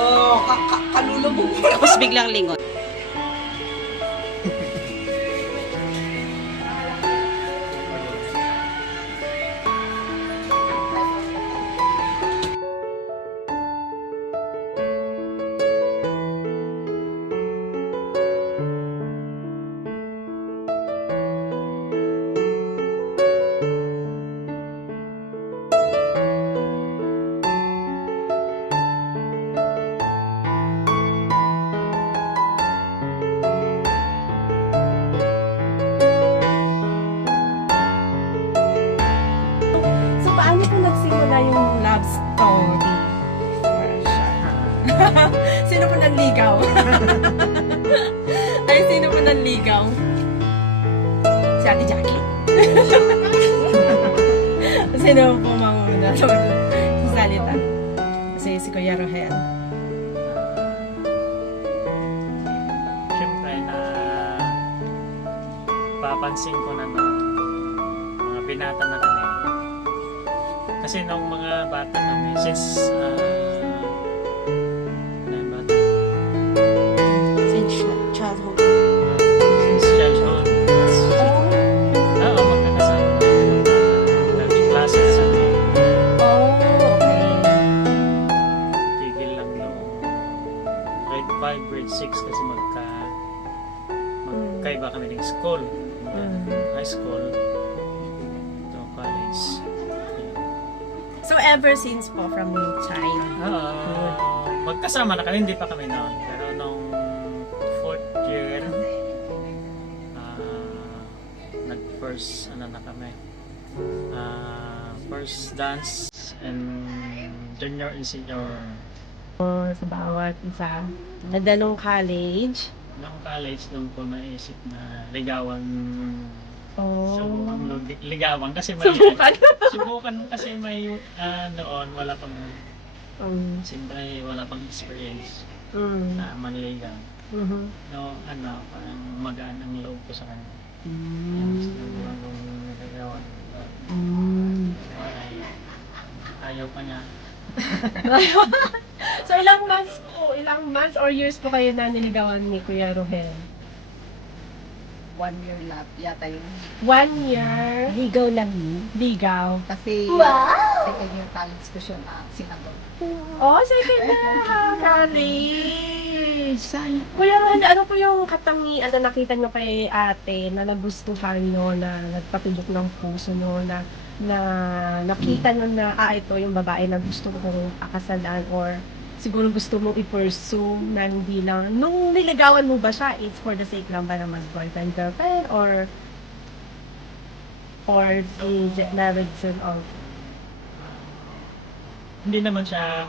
Oh, kalulubog mo. Tapos biglang lingon. So, paano po nagsimula yung love story? Sino po nanligaw? Ay, sino po nanligaw? Si Ate Jackie? Sino po manguna sa salita? Si Kuya Rohel. Siyempre na papansin ko na no, mga binata na kami. Kasi nung mga bata kami, since ano yung bata? Since childhood. Since childhood. Oo, magkakasama na classes sa Oh, okay. tigil lang noong grade 5, grade 6 kasi magkaiba kami ng school. High school to college. So, ever since po, from child? Magkasama na kami, hindi pa kami noon. Pero nung 4th year, nag-first, na kami. First dance and junior and senior. Sa bawat isa. Nadalong college. Nung college, nung ko naisip na ligawan. Oh. Ligawan kasi may... Subukan. Subukan kasi may noon, wala pang... Siyempre, wala pang experience na manligaw. No, parang magaan ang loob ko sa kanya. Nung nagagawan. Ayaw pa niya. So, ilang months or years po kayo na niligawan ni Kuya Rohel? 1 year yata yun. 1 year? Ligaw lang yun. Ligaw. Kasi second year college ko siya na sinagot. Oh, second na college. Kuya Rohel, ano po yung katangian na nakita nyo kay ate na nagustuhan nyo, na nagpatulog ng puso nyo, na nakita nyo na, ito yung babae na gusto kong akasalan, or siguro gusto mong i-pursue na hindi lang, nung niligawan mo ba siya, it's for the sake lang ba na mag-boyfriend, girlfriend, or the marriage and all? Hindi naman siya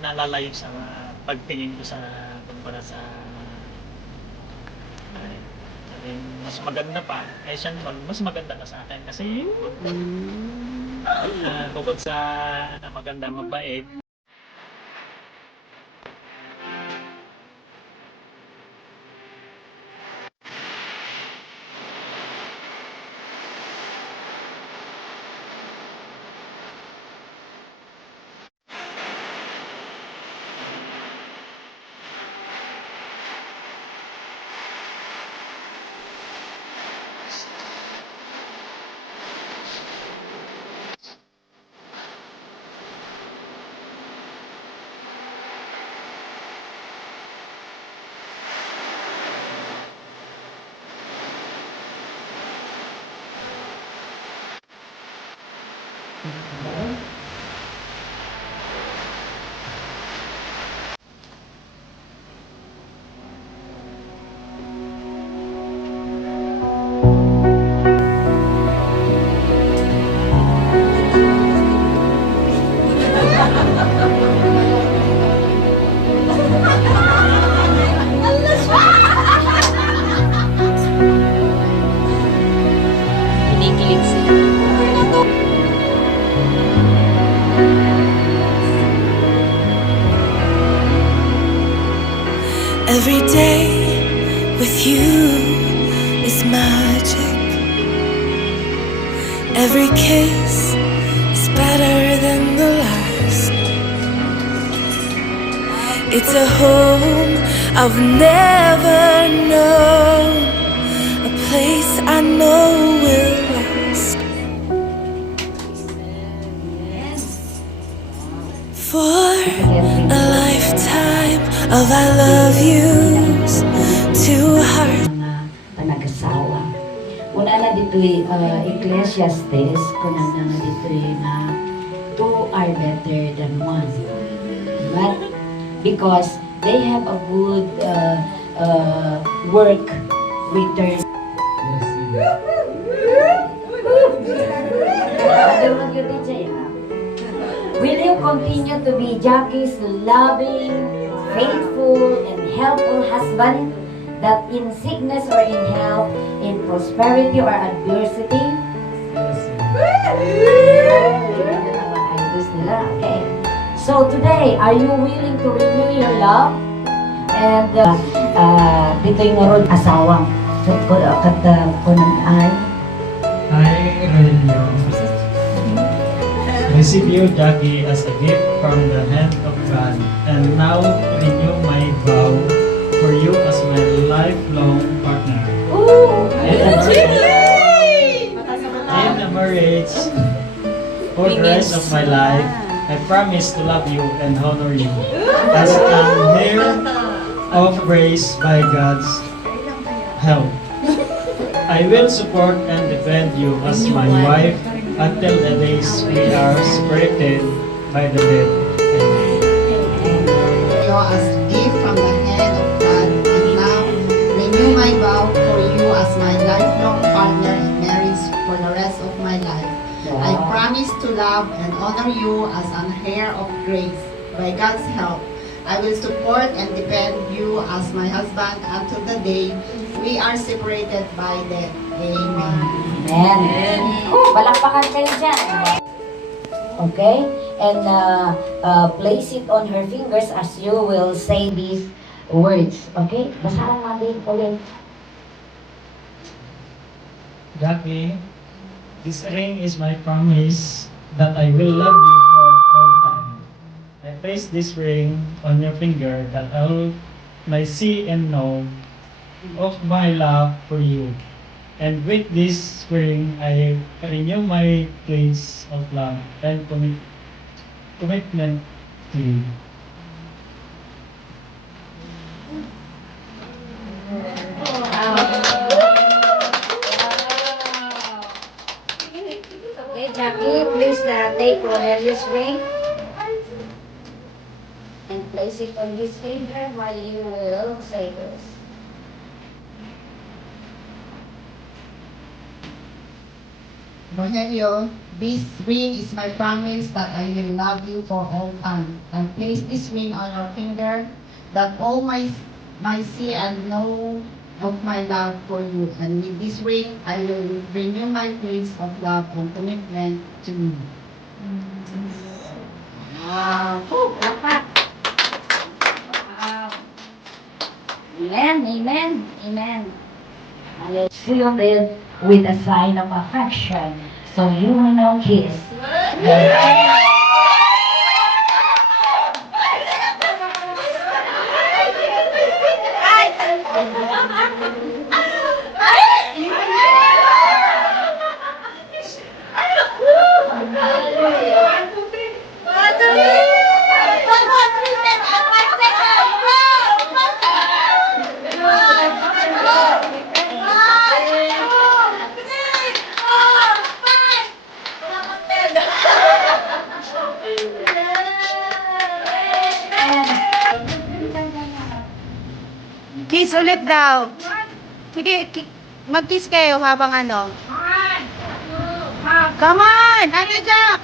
nalalayo sa pagtingin ko sa kumpara sa mas maganda pa. Siya naman, mas maganda ka sa akin kasi bukod sa maganda, mabait. Kinikilig sila. Every day with you is magic. Every kiss is better than the It's a home I've never known, a place I know will last for a lifetime of I love yous, two hearts. Mga nag-asawa. Una na dito'y Ecclesiastes, kunang na dito'y na two are better than one. But because they have a good work return. Will you continue to be Jackie's loving, faithful, and helpful husband that in sickness or in health, in prosperity or adversity? Okay. So today, are you willing to renew your love? And dito yung ron asawang kunang ay I receive you, Jackie, as a gift from the hand of God, and now renew my vow for you as my lifelong partner. In the marriage, for the rest of my life, I promise to love you and honor you as an heir of grace by God's help. I will support and defend you as my wife until the days we are separated by the dead. You as a gift from the hand of God, and now renew my vow for you as my lifelong partner in marriage for the rest of my life. I promise to love and honor you as an heir of grace by God's help. I will support and defend you as my husband until the day we are separated by death. Amen. Amen. Palakpakan kayo dyan. Okay? And place it on her fingers as you will say these words. Okay? Basahan natin ulit. Jackie, this ring is my promise that I will love you for all time. I place this ring on your finger that all may see and know of my love for you. And with this ring, I renew my place of love and commitment to you. Okay, Jackie, please take Rogelio's ring and place it on his finger while you will say this. Rogelio, this ring is my promise that I will love you for all time. And place this ring on your finger that all might see and know of my love for you. And with this ring, I will renew my place of love and commitment to you. Wow. Lapat. Wow. Amen, amen, amen. And let's seal it with a sign of affection. So you will now kiss. Kiss ulit daw. Sige, mag-kiss kayo habang ano. Come on! Ano dyan?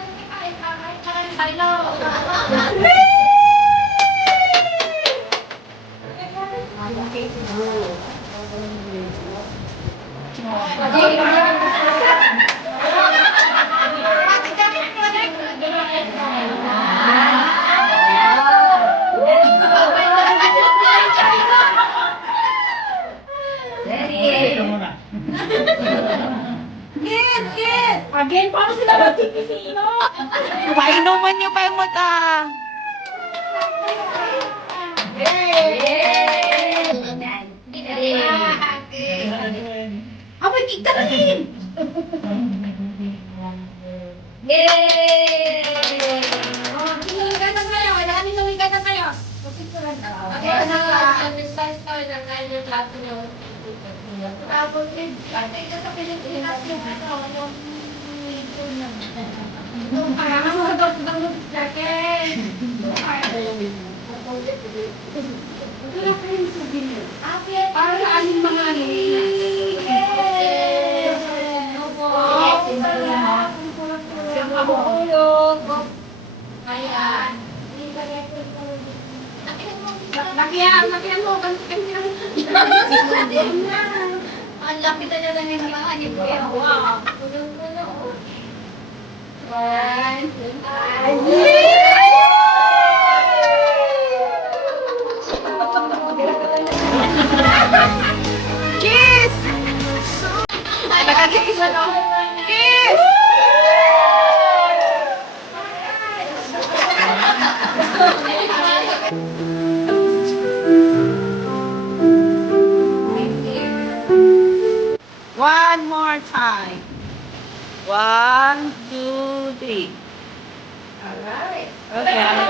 Again, paano sila magkikisino? Painuman niyo pa yung mata. Abay, kita rin! Yay! Oh, hinuwigan na kayo. Kailangan hinuwigan na kayo. Okay, understand ko na kayo plato nyo. Tapos, ate, ito sa Pilipinas yung yung parang mga jacket. Para sa aming mga Lakihan mo, kanya. Ang laki talaga lang yung mga anip ko. Wow. One, Kiss! Nakatiis na Kiss! One more time. 1, 2, 3. All right. Okay.